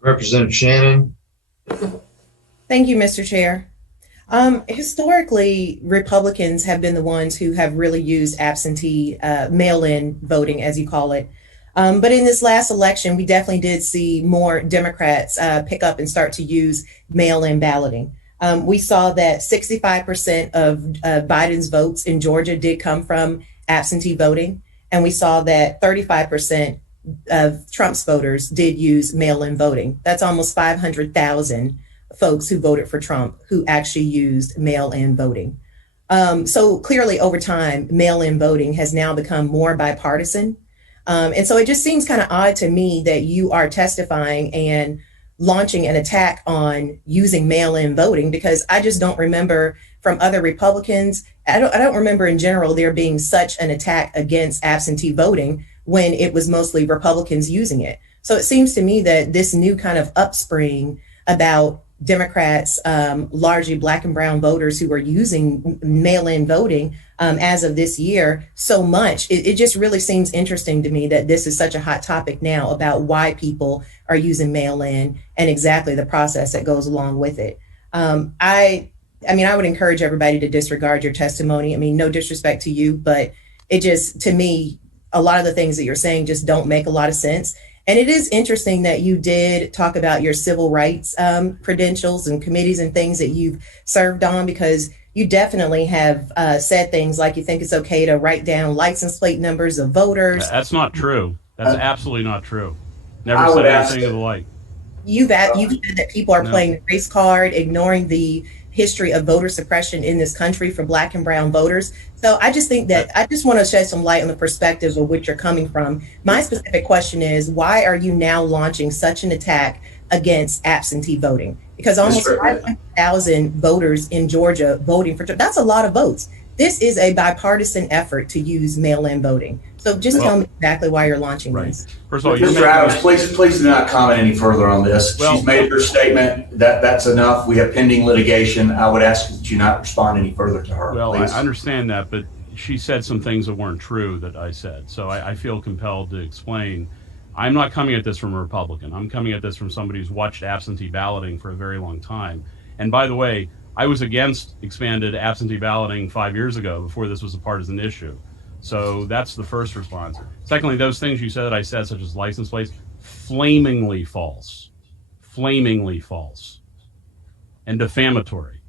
Representative Shannon. Thank you, Mr. Chair. Historically, Republicans have been the ones who have really used absentee mail-in voting, as you call it. But in this last election, we definitely did see more Democrats pick up and start to use mail-in balloting. We saw that 65% of Biden's votes in Georgia did come from absentee voting, and we saw that 35% of Trump's voters did use mail-in voting. That's almost 500,000 folks who voted for Trump who actually used mail-in voting. So clearly, over time, mail-in voting has now become more bipartisan. And so it just seems kind of odd to me that you are testifying and launching an attack on using mail-in voting, because I just don't remember from other Republicans. I don't remember in general there being such an attack against absentee voting when it was mostly Republicans using it. So it seems to me that this new kind of upspring about Democrats, largely Black and brown voters who are using mail-in voting as of this year so much, it just really seems interesting to me that this is such a hot topic now about why people are using mail-in and exactly the process that goes along with it. I mean, I would encourage everybody to disregard your testimony. I mean, no disrespect to you, but it just, to me, a lot of the things that you're saying just don't make a lot of sense. And it is interesting that you did talk about your civil rights credentials and committees and things that you've served on, because you definitely have said things like you think it's okay to write down license plate numbers of voters. That's not true. That's absolutely not true. Never said anything of the like. You've said that people are playing the race card, ignoring the history of voter suppression in this country for Black and brown voters. So I just think that I just want to shed some light on the perspectives of which you're coming from. My specific question is, why are you now launching such an attack against absentee voting? Because almost 500,000 voters in Georgia voting for Trump, that's a lot of votes. This is a bipartisan effort to use mail-in voting. So just tell me exactly why you're launching this. First of all, Mr. Adams, please do not comment any further on this. She's made her statement. That's enough. We have pending litigation. I would ask that you not respond any further to her. Well, please. I understand that, but she said some things that weren't true that I said. So I feel compelled to explain. I'm not coming at this from a Republican. I'm coming at this from somebody who's watched absentee balloting for a very long time. And by the way, I was against expanded absentee balloting 5 years ago before this was a partisan issue. So that's the first response. Secondly, those things you said that I said, such as license plates, flamingly false, and defamatory.